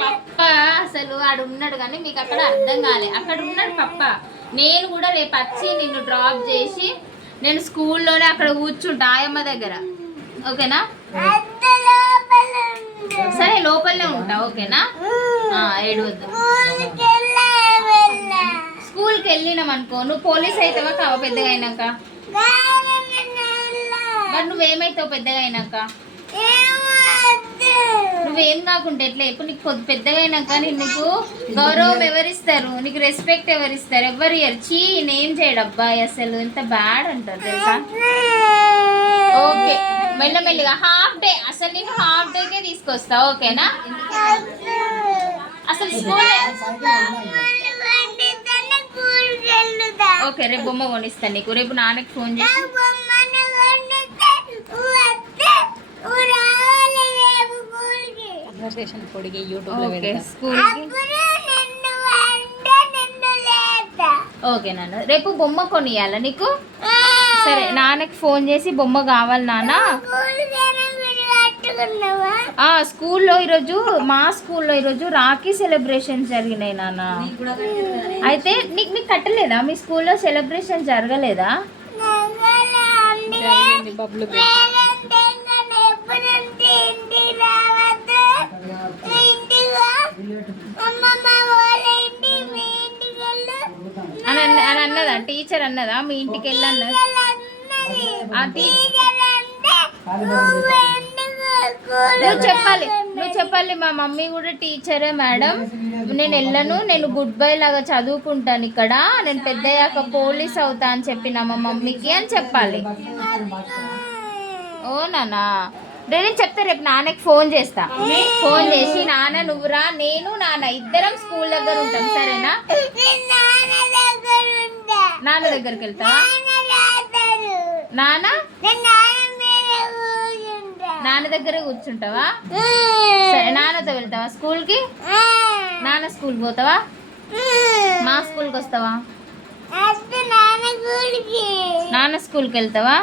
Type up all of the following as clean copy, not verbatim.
పప్ప అసలు ఆడు ఉన్నాడు కానీ మీకు అక్కడ అర్థం కాలే. అక్కడ ఉన్నాడు పప్ప. నేను కూడా రేపు వచ్చి నిన్ను డ్రాప్ చేసి నేను స్కూల్లోనే అక్కడ కూర్చుంటా ఆయమ్మ దగ్గర, ఓకేనా? సరే లోపలనే ఉంటా, ఓకేనా? ఏడవద్దు. స్కూల్కి వెళ్ళినాం అనుకో, నువ్వు పోలీస్ అవుతావా కావా పెద్దగా అయినాక? మరి నువ్వేమైతావు పెద్దగా అయినాక? నువ్వేం కాకుంటే ఎట్లా? ఇప్పుడు నీకు పెద్దగా అయినాక నీకు గౌరవం ఎవరిస్తారు, నీకు రెస్పెక్ట్ ఎవరిస్తారు? ఎవరు ఇయర్. చీ నేం చేయడు అబ్బాయి, అసలు ఎంత బ్యాడ్ అంటారు తెలుసా? ఓకే మెల్లమెల్లిగా హాఫ్ డే, అసలు నేను హాఫ్ డేకే తీసుకొస్తా, ఓకేనా? అసలు స్కూల్ ఓకే రేపు బొమ్మ కొనిస్తాను నీకు. రేపు నాన్నకి ఫోన్ చేసి ఓకే నాన్న రేపు బొమ్మ కొనియాలా నీకు? సరే నాన్నకి ఫోన్ చేసి బొమ్మ కావాలి నాన్న. స్కూల్లో ఈరోజు మా స్కూల్లో ఈరోజు రాఖీ సెలబ్రేషన్ జరిగినాయి నాన్న. అయితే నీకు కట్టలేదా? మీ స్కూల్లో సెలబ్రేషన్ జరగలేదా? అని అన్నదా టీచర్? అన్నదా మీ ఇంటికి వెళ్ళన్నది? నువ్వు చెప్పాలి మా మమ్మీ కూడా టీచరే మేడం, నేను వెళ్ళను, నేను గుడ్ బై లాగా చదువుకుంటాను ఇక్కడ, నేను పెద్దయ్యాక పోలీస్ అవుతా అని చెప్పిన మా మమ్మీకి అని చెప్పాలి. ఓ నాన్న నేను చెప్తా, రేపు నాన్నకి ఫోన్ చేస్తా. ఫోన్ చేసి నాన్న నువ్వురా, నేను నాన్న ఇద్దరం స్కూల్ దగ్గర ఉంటాం, సరేనా? నాన్న దగ్గరికి వెళ్తావా? నాన్న దగ్గర కూర్చుంటావా? సరే నాన్నతో వెళ్తావా స్కూల్కి? నాన్న స్కూల్కి పోతావా? మా స్కూల్కి వస్తావా? నాన్న స్కూల్కి వెళ్తావా?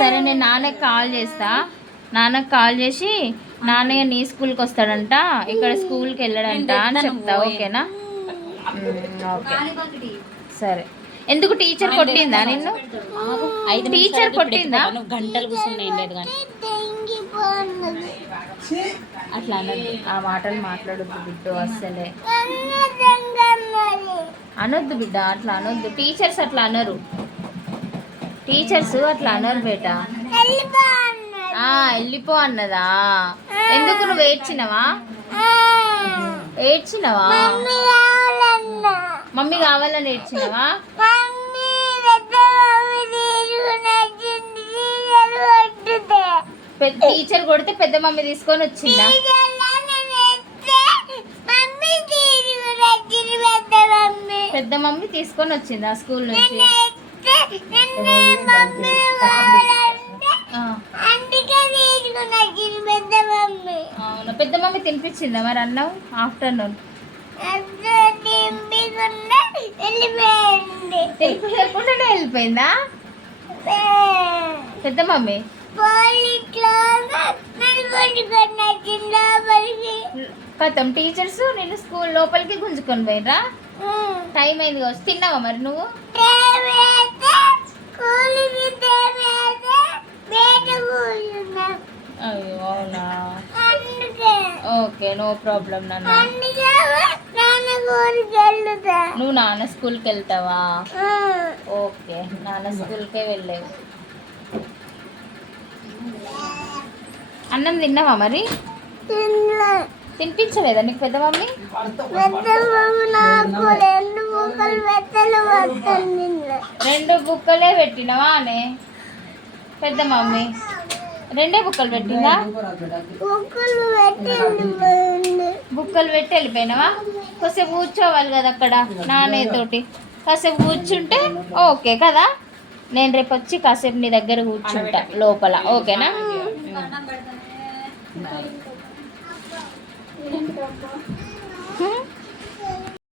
సరే నేను నాన్నకి కాల్ చేస్తా. నాన్నకి కాల్ చేసి నాన్నయ్య నీ స్కూల్కి వస్తాడంట, ఇక్కడ స్కూల్కి వెళ్ళాడంట అని చెప్తా, ఓకేనా? ఓకే సరే. ఎందుకు టీచర్ కొట్టిందా నిన్ను? టీచర్ కొట్టిందా? గంటలు కూర్చున్నాయి లేదు కానీ అట్లా అనద్దు, ఆ మాటలు మాట్లాడొద్దు బిడ్డ, అస్సలే అనొద్దు బిడ్డ, అట్లా అనొద్దు. టీచర్స్ అట్లా అనరు, టీచర్స్ అట్లా అనరు బేట. వెళ్ళిపో అన్నదా? ఎందుకు నువ్వు ఏడ్చినవా? మమ్మీ కావాలని ఏడ్చినవా? టీచర్ కొడితే పెద్ద మమ్మీ తీసుకొని వచ్చిందా? పెద్ద మమ్మీ తీసుకొని వచ్చిందా స్కూల్ నుంచి? అవును, పెద్ద మమ్మీ తినిపించిందా మరి అన్నం ఆఫ్టర్నూన్? తినిపించకుండానే వెళ్ళిపోయిందా పెద్ద మమ్మీ? కథం టీచర్స్ నిన్ను స్కూల్ లోపలికి గుంజుకొని పోయినరా? టైం అయింది కావచ్చు. తిన్నావా మరి నువ్వు? అయ్యో అవునా, ఓకే నో ప్రాబ్లం నాన్న. నువ్వు నాన్న స్కూల్కి వెళ్తావా? ఓకే నాన్న స్కూల్కే వెళ్ళావు. అన్నం తిన్నావా మరి? తినిపించలేదా నీకు పెద్ద మమ్మీ? రెండు బుక్కలే పెట్టినవా అనే పెద్ద మమ్మీ? రెండే బుక్కలు పెట్టిందా? బుక్కలు పెట్టి వెళ్ళిపోయినావా? కాసేపు కూర్చోవాలి కదా అక్కడ నాన్నయ్యతోటి, కాసేపు కూర్చుంటే ఓకే కదా. నేను రేపు వచ్చి కాసేపు నీ దగ్గర కూర్చుంటా లోపల, ఓకేనా?